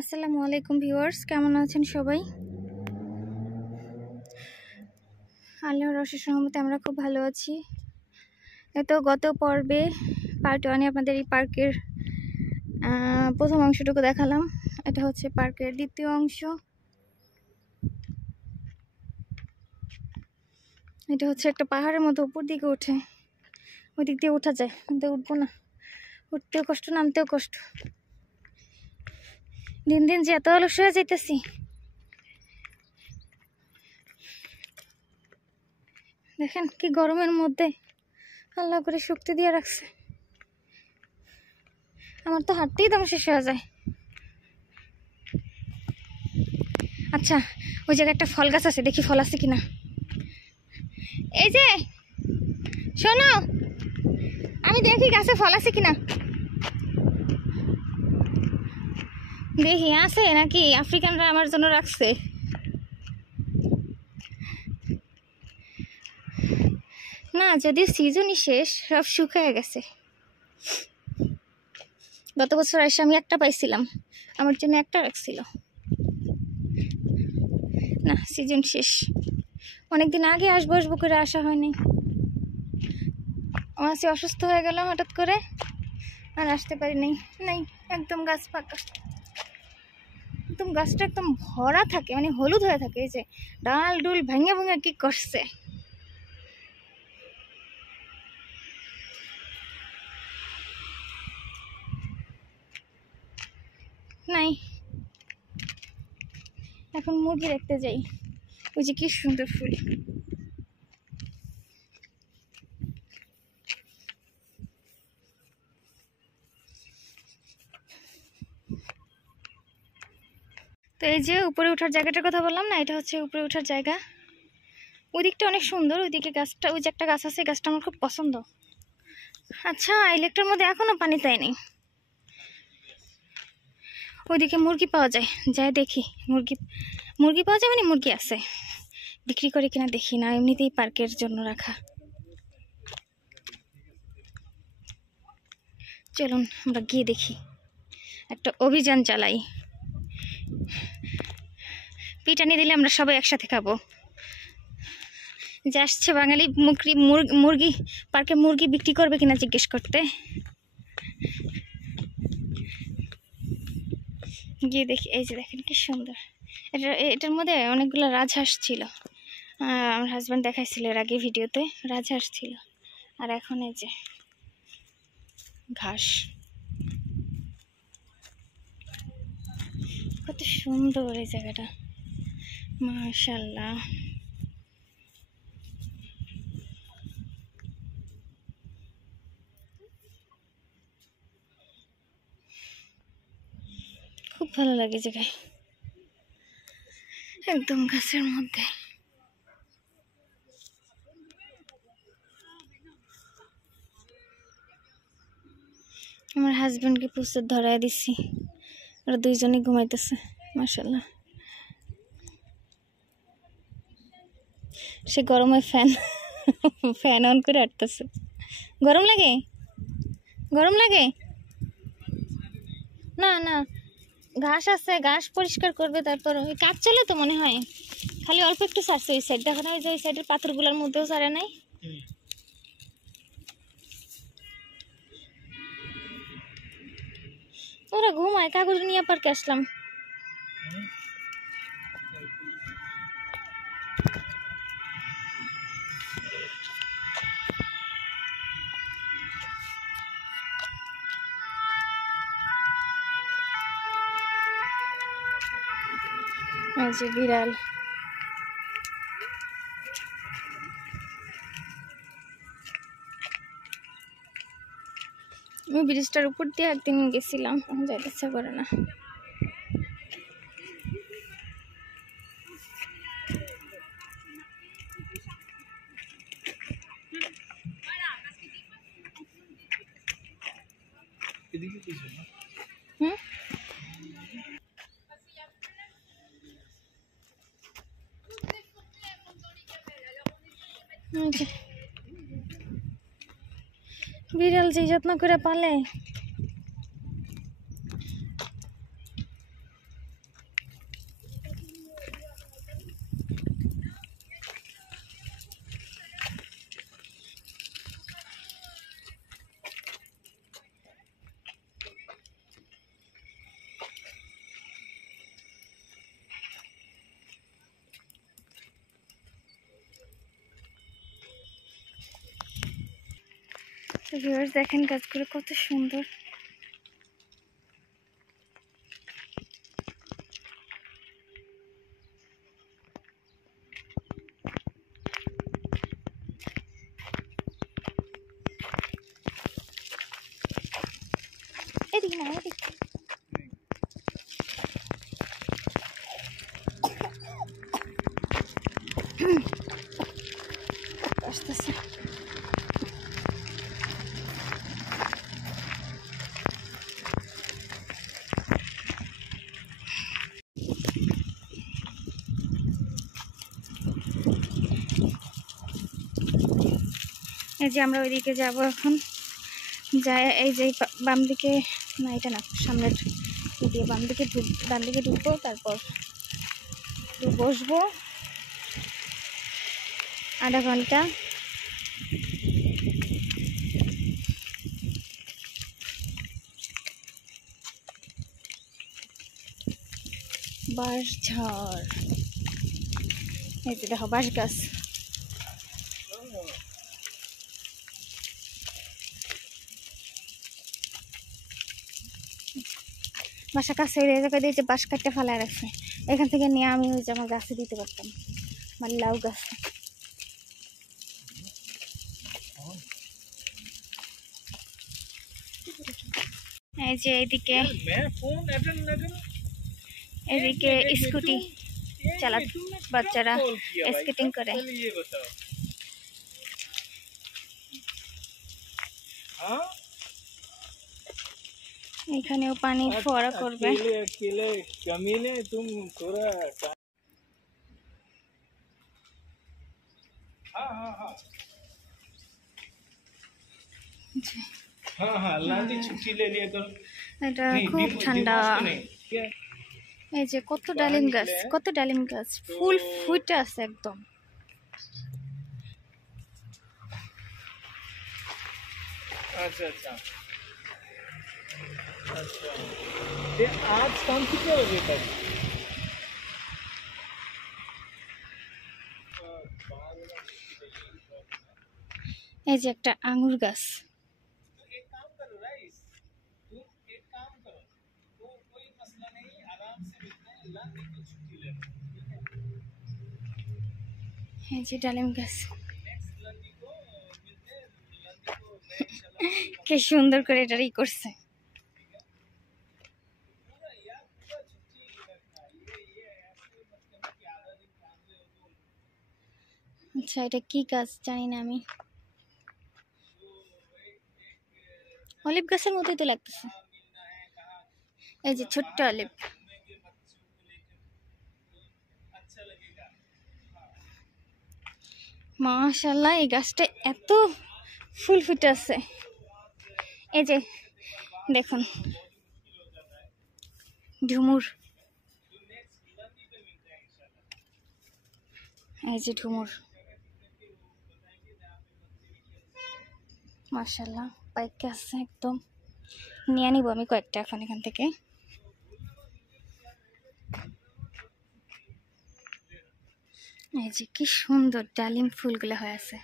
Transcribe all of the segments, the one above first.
আসসালামু আলাইকুম ভিউয়ার্স, কেমন আছেন সবাই? আল্লাহর অশেষ রহমতে আমরা খুব ভালো আছি। তো গত পর্বে পার্ট 1-এ আপনাদের এই পার্কের প্রথম অংশটুকু দেখালাম। এটা হচ্ছে পার্কের দ্বিতীয় অংশ। এটা হচ্ছে একটা পাহাড়ের মতো উপর দিকে ওঠে, ওই দিক দিয়ে ওঠা যায়, কিন্তু উঠবো না। উঠতেও কষ্ট, নামতেও কষ্ট। দিন দিন যে এত অলস হয়ে যাইতেছি। দেখেন কি গরমের মধ্যে আল্লাহ করে শক্তি দিয়ে রাখছে। আমার তো হাঁটতেই দম শেষ হয়ে যায়। আচ্ছা, ওই জায়গায় একটা ফল গাছ আছে, দেখি ফল আছে কিনা। এই যে শোনো, আমি দেখি গাছে ফল আছে কিনা। দেখি আছে নাকি আফ্রিকানরা আমার জন্য রাখছে। না, যদিও সিজনই শেষ, সব শুকিয়ে গেছে। গত বছর এসে আমি একটা পাইছিলাম, আমার জন্য একটা রাখছিল। না, সিজন শেষ। অনেকদিন আগে আসবো আসবো করে আসা হয়নি। আমার সে অসুস্থ হয়ে গেলাম হঠাৎ করে, আর আসতে পারিনি। নাই, একদম গাছ ফাঁকা। একদম গাছটা একদম ভরা থাকে, মানে হলুদ হয়ে থাকে। এই যে ডাল ডুল ভেঙে ভেঙে কি করছে। নাই, এখন মুরগি দেখতে যাই। ওই যে কি সুন্দর ফুল। তো এই যে উপরে ওঠার জায়গাটার কথা বললাম না, এটা হচ্ছে উপরে ওঠার জায়গা। ওই দিকটা অনেক সুন্দর, ওইদিকে গাছটা, ওই যে একটা গাছ আছে, গাছটা আমার খুব পছন্দ। আচ্ছা, এই লেকটার মধ্যে এখনো পানি দেয়নি। ওইদিকে মুরগি পাওয়া যায়, যাই দেখি। মুরগি পাওয়া যায়, মানে মুরগি আছে, বিক্রি করে কিনা দেখি। না, এমনিতেই পার্কের জন্য রাখা। চলুন আমরা গিয়ে দেখি, একটা অভিযান চালাই। পিটানি দিলে আমরা সবাই একসাথে খাবো। যে আসছে বাঙালি মুরগি পার্কে মুরগি বিক্রি করবে কিনা জিজ্ঞেস করতে। গিয়ে দেখি। এই যে দেখেন কি সুন্দর। এটার মধ্যে অনেকগুলো রাজহাঁস ছিল। আমার হাজব্যান্ড দেখাইছিল এর আগে ভিডিওতে, রাজহাঁস ছিল। আর এখন এই যে ঘাস। কত সুন্দর এই জায়গাটা, মাশাআল্লাহ। খুব ভালো লাগে জায়গায়, একদম গাছের মধ্যে। আমার হাজব্যান্ডকে প্রচুর ধরাই দিছি, ওরা দুইজনে ঘুমাইতেছে। মাশাআল্লাহ, সে গরমে ফ্যান অন করে আটতেছে। গরম লাগে, গরম লাগে। না না, ঘাস আছে, ঘাস পরিষ্কার করবে। তারপর ওই কাজ চলে তো মনে হয়, খালি অল্প একটু ছাড়ছে ওই সাইড। দেখো না, ওই যে ওই সাইডের পাথরগুলোর মধ্যেও ছাড়ে নাই। ওরা ঘুমায়, কাগজ নিয়ে পার্কে আসলাম। এই যে বিড়াল। আমি ব্রিজটার উপর দিয়ে একদিন গেছিলাম, এখন যাইতে ইচ্ছা করে না। বিড়াল যে যত্ন করে পালে। তো ভিউয়ার্স দেখেন গাছগুলো কত সুন্দর। এদিকে না, এদিকে। আসতেছে। এই যে আমরা ওইদিকে যাব এখন, যায় এই যে বাম দিকে, না এটা না, সামনের দিয়ে বাম দিকে ঢুকবো, তারপর বসবো আধা ঘন্টা। বাঁশঝাড়, এই যে দেখো বাঁশ গাছ। বাসা কাছে এই জায়গায় দিয়ে যে বাঁশ কাটতে ফেলায় রাখছে, এখান থেকে নিয়ে আমি ওই যে আমার গাছে দিতে পারতাম, আমার লাউ গাছে। এই যে এইদিকে স্কুটি চালাত বাচ্চারা স্কেটিং করে। এখানেও পানি ফোয়ারা করবে। এটা খুব ঠান্ডা। এই যে কত ডালিম গাছ, ফুল ফুটে আছে একদম। अच्छा अच्छा अच्छा, ये आज कौन सी क्या बजे तक? এই যে একটা আঙ্গুর গাছ। एक काम करो राइस, तुम एक काम करो, तो कोई मसला नहीं, आराम से मिलते हैं, लंच की छुट्टी ले लो, ठीक है? এই যে ডালিম গাছ, नेक्स्ट लंच को मिलते हैं, लंच को मैं इंशाल्लाह কি সুন্দর করে এটারই করছে। पूरा यार पूरा छुट्टी रखना, ये ऐसे मत करना कि आधा दिन काम में हो तो আচ্ছা এটা কি গাছ জানি না আমি, অলিভ গাছের মতোই তো লাগতেছে। এই যে ছোট্ট অলিভ, মাশাআল্লাহ এই গাছটা এত ফুল ফুটে আছে। এই যে দেখুন ঝুমুর, এই যে ঝুমুর, মাশাআল্লাহ পাইকে আছে একদম। নিয়ে নিব আমি কয়েকটা এখন এখান থেকে। এই যে কি সুন্দর ডালিম ফুলগুলো হয়ে আছে।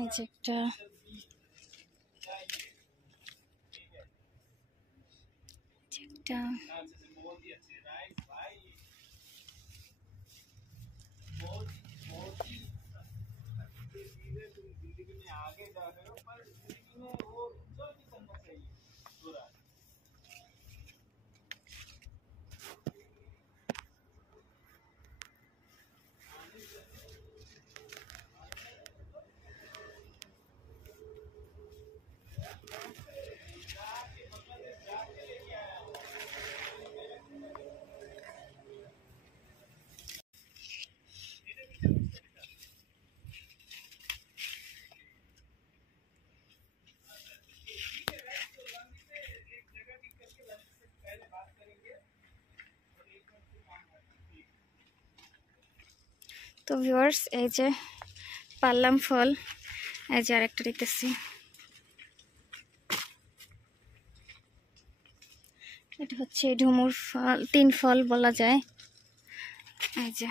এই যে একটা তো ভিউয়ার্স এই যে পাল্লাম ফল, এই যে আরেকটা দেখতেছি। এটা হচ্ছে ঝুমুর ফল, 3 ফল বলা যায়। এই যে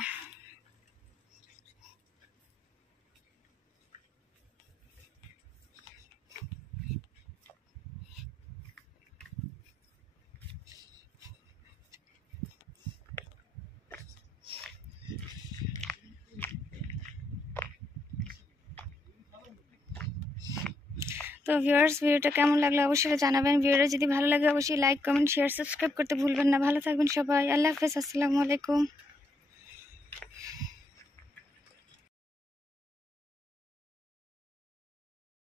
তো ভিউয়ার্স, ভিডিওটা কেমন লাগলো অবশ্যই জানাবেন। ভিডিওটা যদি ভালো লাগে অবশ্যই লাইক, কমেন্ট, শেয়ার, সাবস্ক্রাইব করতে ভুলবেন না। ভালো থাকবেন সবাই। আল্লাহ হাফেজ, আসসালামু আলাইকুম।